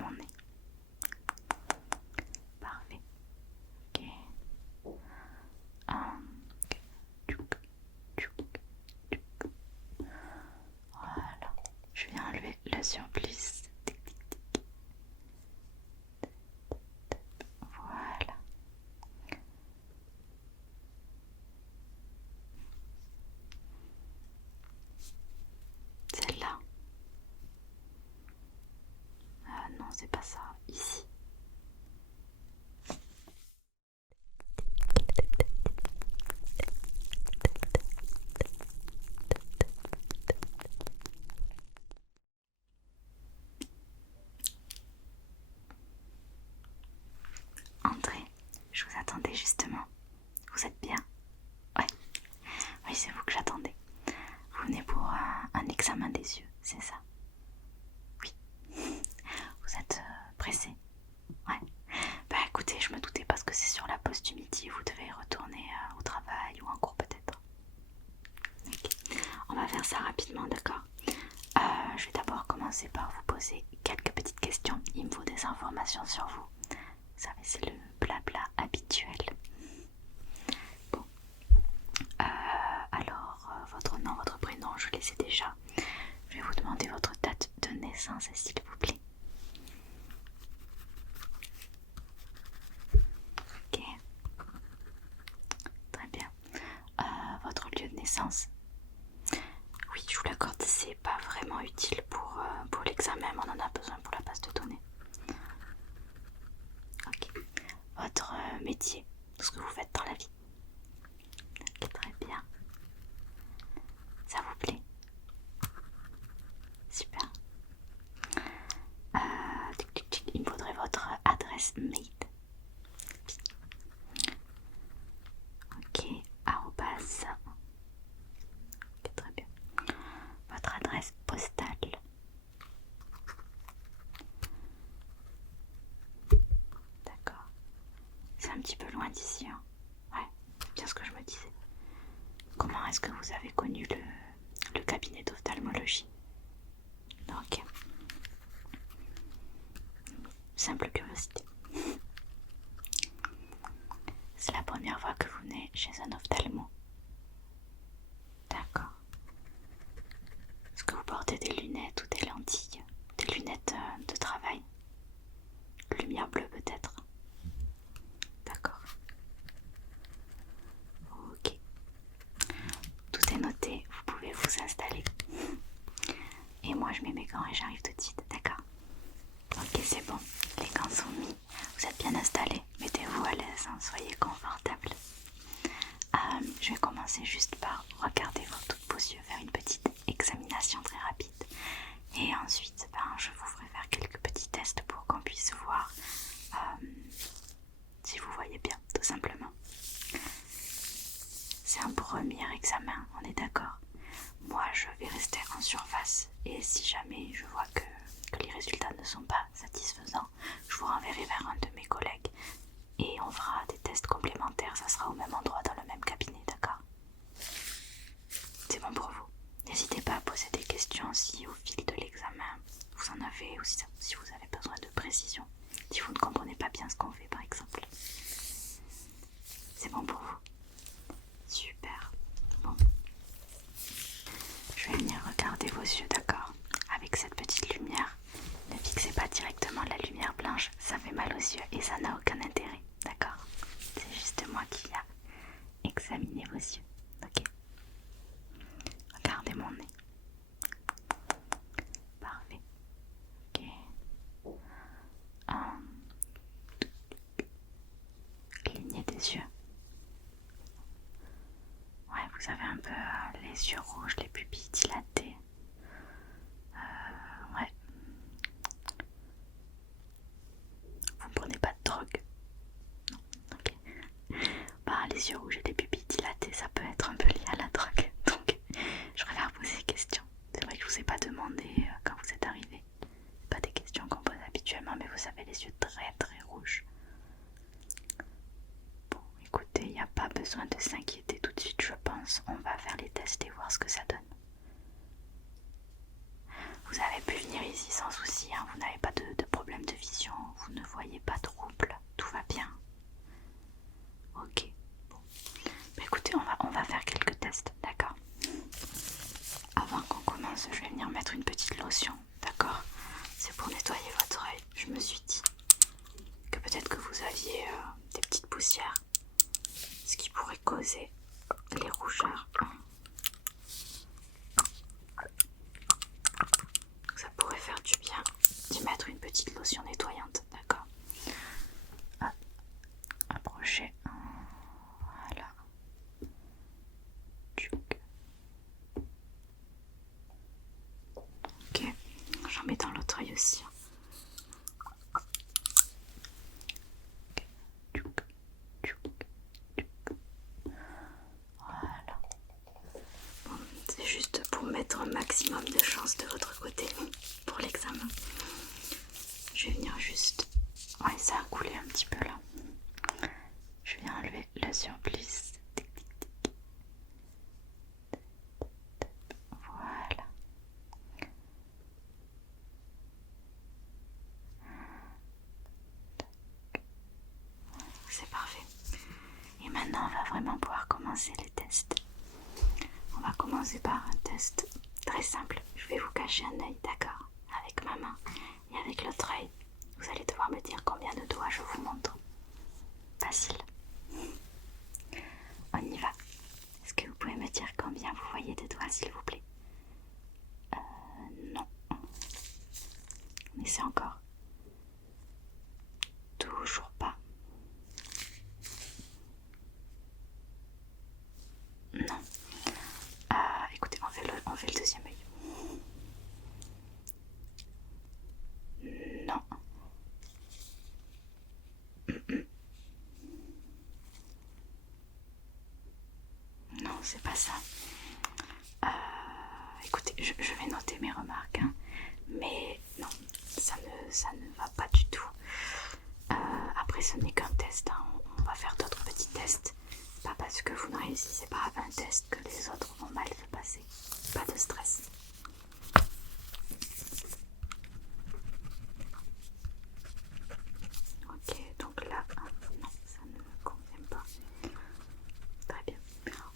mon nez. Parfait. Ok. Tchouk, tchouk, tchouk. Voilà. Je viens enlever le surplus. Voilà. Celle-là. Non, c'est pas ça. Ici. Entrez. Je vous attendais justement. Vous êtes bien? Ouais. Oui, c'est vous que j'attendais. Vous venez pour un examen des yeux, c'est ça? Oui. Vous êtes pressé? Ouais. Bah écoutez, je me doutais parce que c'est sur la pause du midi, vous devez retourner au travail ou en cours peut-être. Ok. On va faire ça rapidement, d'accord? Je vais d'abord commencer par vous poser quelques petites questions. Il me faut des informations sur vous. Vous savez, c'est le blabla habituel. Bon. Alors, votre nom, votre prénom, je les sais déjà. Je vais vous demander votre date de naissance, s'il vous plaît. Ok. Très bien. Votre lieu de naissance. Oui, je vous l'accorde, c'est pas vraiment utile pour l'examen, mais on en a besoin pour la base de données. Ok. Votre métier, ce que vous faites dans la vie. Ok, très bien. Ça vous plaît? Super. Il me faudrait votre adresse mail. Ok, arrobas. Ok, très bien. Votre adresse postale. D'accord. C'est un petit peu loin d'ici, hein. Ouais, c'est bien ce que je me disais. Comment est-ce que vous avez connu le cabinet d'ophtalmologie? Ok. Simple curiosité. C'est la première fois que vous venez chez un ophtalmo? D'accord. Est-ce que vous portez des lunettes ou des lentilles? Des lunettes de travail? Lumière bleue peut-être? D'accord. Ok. Tout est noté, vous pouvez vous installer. Et moi je mets mes gants et j'arrive tout de suite, d'accord? Ok, c'est bon, les gants sont mis. Vous êtes bien installés, mettez-vous à l'aise, hein, soyez confortables. Je vais commencer juste par regarder toutes vos yeux, faire une petite examination très rapide. Et ensuite, je vous ferai faire quelques petits tests pour qu'on puisse voir si vous voyez bien, tout simplement. C'est un premier examen, on est d'accord? Moi, je vais rester en surface et si jamais je vois que les résultats ne sont pas satisfaisants, je vous renverrai vers un de mes collègues et on fera des tests complémentaires. Ça sera au même endroit, dans le même cabinet, d'accord? C'est bon pour vous? N'hésitez pas à poser des questions si au fil de l'examen vous en avez, ou si vous avez besoin de précision, si vous ne comprenez pas bien ce qu'on fait par exemple. C'est bon pour vous? Super. Bon. Je vais venir regarder vos yeux, d'accord? Avec cette petite lumière. Ne fixez pas directement la lumière blanche, ça fait mal aux yeux et ça n'a aucun intérêt, d'accord? C'est juste moi qui a examiné vos yeux, ok? Regardez mon nez. Parfait. Ok. Clignez des yeux. Ouais, vous avez un peu les yeux rouges, les pupilles dilatées. Ouais. Vous ne prenez pas de drogue? Non, ok. Les yeux rouges et les pupilles dilatées, ça peut être un peu lié à la drogue. Donc, je préfère poser des questions. C'est vrai que je vous ai pas demandé quand vous êtes arrivé. C'est pas des questions qu'on pose habituellement, mais vous avez les yeux très très rouges. Bon, écoutez, il n'y a pas besoin de s'inquiéter tout de suite, je pense. On va faire les tests et voir ce que ça donne. Vous avez pu venir ici sans souci, hein, vous n'avez pas de problème de je me suis dit que peut-être que vous aviez des petites poussières, ce qui pourrait causer les rougeurs. Ça pourrait faire du bien d'y mettre une petite lotion nettoyante, d'accord? Approchez. Voilà. Ok, j'en mets dans l'autre œil aussi. Voilà. Bon, c'est juste pour mettre un maximum de chance de votre côté pour l'examen. Je vais venir juste... Ouais, ça a coulé un petit peu là. Je viens enlever le surplus. Voilà. C'est parfait. Et maintenant, on va vraiment pouvoir commencer les tests. On va commencer par un test très simple. Je vais vous cacher un œil, d'accord? Avec ma main et avec l'autre œil. Vous allez devoir me dire combien de doigts je vous montre. Facile. On y va. Est-ce que vous pouvez me dire combien vous voyez de doigts, s'il vous plaît? Non. Mais c'est encore. Toujours pas. Non. Écoutez, on fait le deuxième œil. Non. Non, c'est pas ça. Écoutez, je vais noter mes remarques, hein, mais non, ça ne va pas du tout. Après, ce n'est qu'un test, hein. On va faire d'autres petits tests. Pas parce que vous ne réussissez pas à un test que les autres vont mal se passer. Pas de stress. Ok, donc là, non, ça ne me convient pas. Très bien.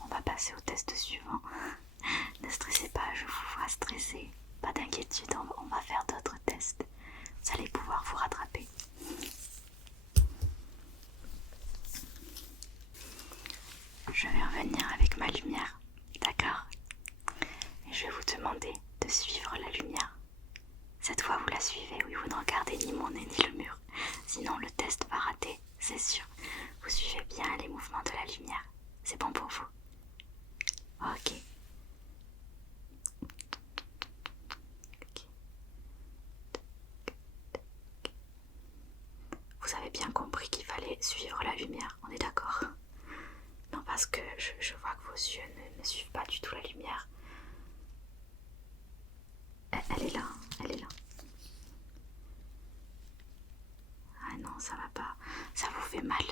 On va passer au test suivant. Ne stressez pas, je vous vois stresser. Pas d'inquiétude, on va faire d'autres tests. Vous allez pouvoir vous rattraper. Je vais revenir avec ma lumière, d'accord? Et je vais vous demander de suivre la lumière. Cette fois, vous la suivez, oui, vous ne regardez ni mon nez ni le mur. Sinon, le test va rater, c'est sûr. Vous suivez bien les mouvements de la lumière. C'est bon pour vous? Ok. Vous avez bien compris qu'il fallait suivre la lumière, on est d'accord? Non, parce que je vois que vos yeux ne suivent pas du tout la lumière. Elle est là, elle est là. Ah non, ça va pas. Ça vous fait mal?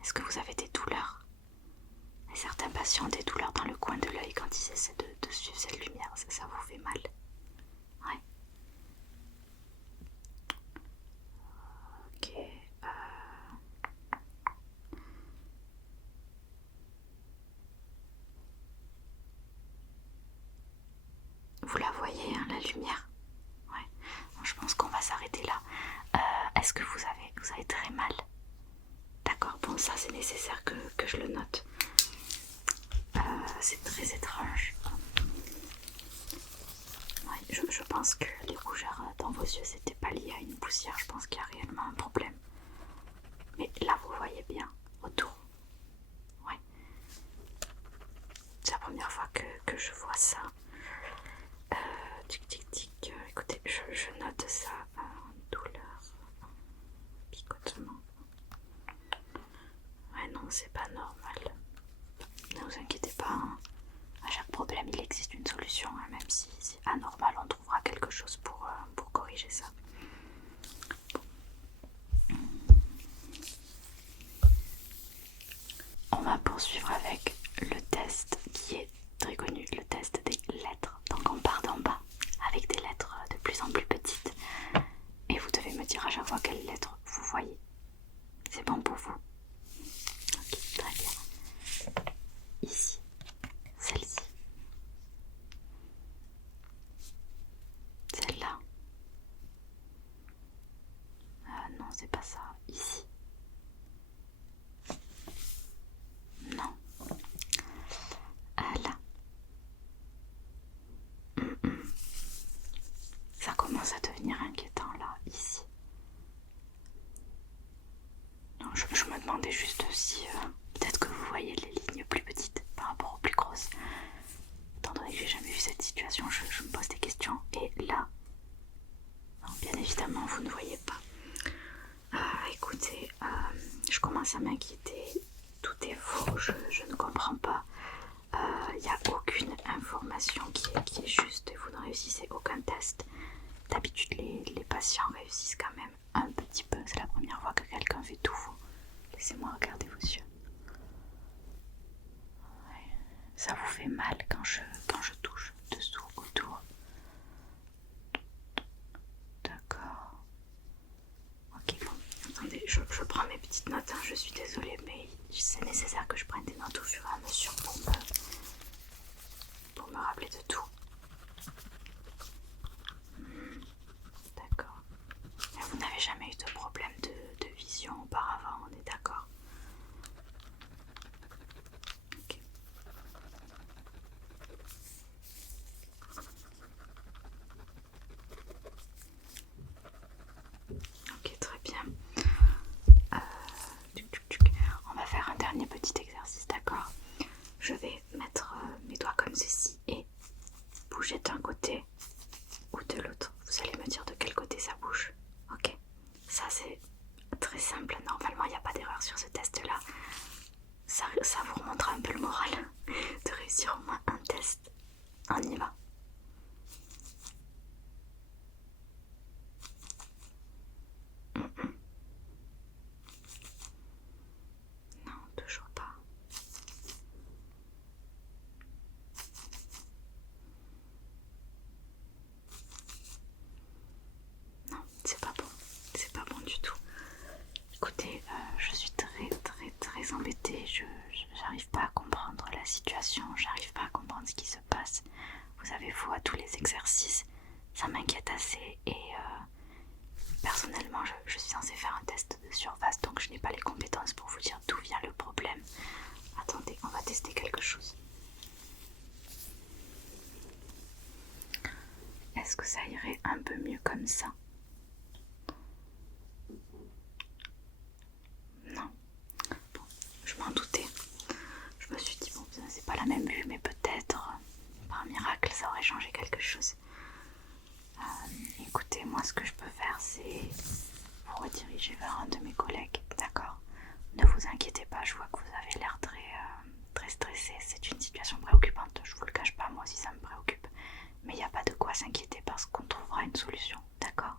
Est-ce que vous avez des douleurs? Et certains patients ont des douleurs dans le coin de l'œil quand ils essaient de suivre cette lumière. Ça vous fait mal? Ouais. Ok. Vous la voyez, hein, la lumière? Ouais. Bon, je pense qu'on va s'arrêter là. Est-ce que vous avez très mal? D'accord, bon, ça c'est nécessaire que je le note. C'est très étrange. Ouais, je pense que les rougeurs dans vos yeux, c'était pas lié à une poussière. Je pense qu'il y a réellement un problème. Mais là, vous voyez bien autour. Ouais. C'est la première fois que je vois ça. Tic tic tic. Écoutez, je note ça. Douleur. Picotement. Ouais, non, c'est pas normal. Ne vous inquiétez pas, hein. À chaque problème, il existe une solution, hein. Même si c'est anormal, on trouvera quelque chose pour corriger ça. On va poursuivre avec le test qui est très connu, le test des lettres. Donc on part d'en bas avec des lettres de plus en plus petites. Et vous devez me dire à chaque fois quelles lettres vous voyez. C'est bon pour vous? Ok, très bien. Ici, celle-ci. Celle-là. c'est pas ça. Ici. Non. Là. Ça commence à devenir inquiétant là, ici. Non, je me demandais juste si peut-être que vous voyez les lignes plus petites par rapport aux plus grosses. Étant donné que j'ai jamais vu cette situation, je me pose des questions. Et là, non, bien évidemment, vous ne voyez pas. Écoutez, je commence à m'inquiéter. Tout est faux, je ne comprends pas. Il n'y a aucune information qui est juste. Vous ne réussissez aucun test. D'habitude, les patients réussissent quand même un petit peu. C'est la première fois que quelqu'un fait tout faux. Laissez-moi regarder vos yeux. Ouais. Ça vous fait mal quand je touche dessous, autour. D'accord. Ok, bon, attendez, je prends mes petites notes, hein. Je suis désolée, mais c'est nécessaire que je prenne des notes au fur et à mesure pour me rappeler de tout. D'accord. Mais vous n'avez jamais eu de problème de vision auparavant, on est d'accord? Ok. Ok, très bien. On va faire un dernier petit exercice, d'accord? Je vais mettre mes doigts comme ceci et bouger d'un côté ou de l'autre. Vous allez me dire de quel côté ça bouge. Ok, ça c'est très simple. Normalement, il n'y a pas d'erreur sur ce test-là. Ça vous remontera un peu le moral de réussir au moins un test. On y va. Non, toujours pas. Non, c'est pas bon. C'est pas bon du tout. Écoutez, je suis très embêtée. J'arrive pas à comprendre la situation. J'arrive pas à comprendre ce qui se passe. Vous avez faux à tous les exercices. Ça m'inquiète assez et personnellement, je suis censée faire un test de surface, donc je n'ai pas les compétences pour vous dire d'où vient le problème. Attendez, on va tester quelque chose. Est-ce que ça irait un peu mieux comme ça? Non. Bon, je m'en doutais. Je me suis dit, bon, c'est pas la même vue, mais peut-être, par miracle, ça aurait changé quelque chose. Écoutez, moi, ce que je peux faire, c'est vous rediriger vers un de mes collègues, d'accord? Ne vous inquiétez pas, je vois que vous avez l'air très stressé. C'est une situation préoccupante, je vous le cache pas, moi aussi ça me préoccupe. Mais il n'y a pas de quoi s'inquiéter parce qu'on trouvera une solution, d'accord?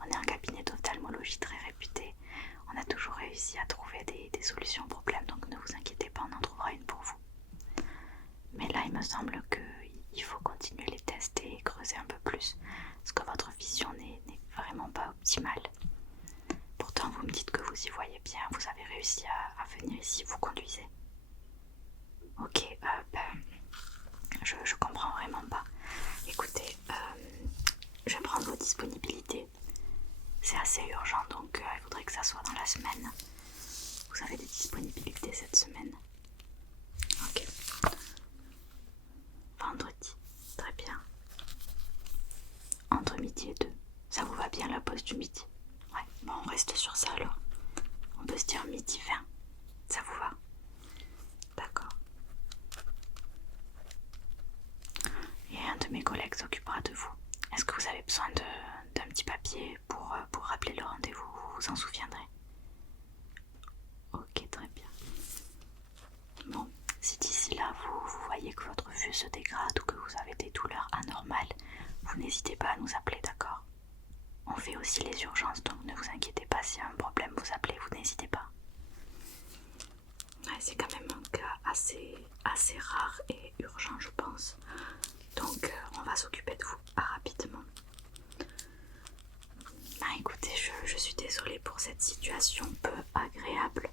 On est un cabinet d'ophtalmologie très réputé. On a toujours réussi à trouver des solutions aux problèmes, donc ne vous inquiétez pas, on en trouvera une pour vous. Mais là, il me semble qu'il faut continuer les tests et creuser un peu plus, parce que votre vision n'est vraiment pas optimale. Pourtant, vous me dites que vous y voyez bien, vous avez réussi à venir ici, vous conduisez. Ok, je comprends vraiment pas. Écoutez, je vais prendre vos disponibilités. C'est assez urgent, donc il faudrait que ça soit dans la semaine. Vous avez des disponibilités cette semaine? Ok. Vendredi, très bien. Entre midi et 2. Ça vous va bien la pause du midi? Ouais, bon, on reste sur ça alors. On peut se dire midi 20. Ça vous va? D'accord. Et un de mes collègues s'occupera de vous. Est-ce que vous avez besoin d'un petit papier pour rappeler le rendez-vous? Vous vous en souviendrez? Ok, très bien. Bon, si d'ici là vous voyez que votre vue se dégrade ou que vous avez des douleurs anormales, vous n'hésitez pas à nous appeler, d'accord? On fait aussi les urgences, donc ne vous inquiétez pas, s'il y a un problème, vous appelez, vous n'hésitez pas. Ouais, c'est quand même un cas assez rare et urgent, je pense. Donc on va s'occuper de vous rapidement. Écoutez, je suis désolée pour cette situation peu agréable.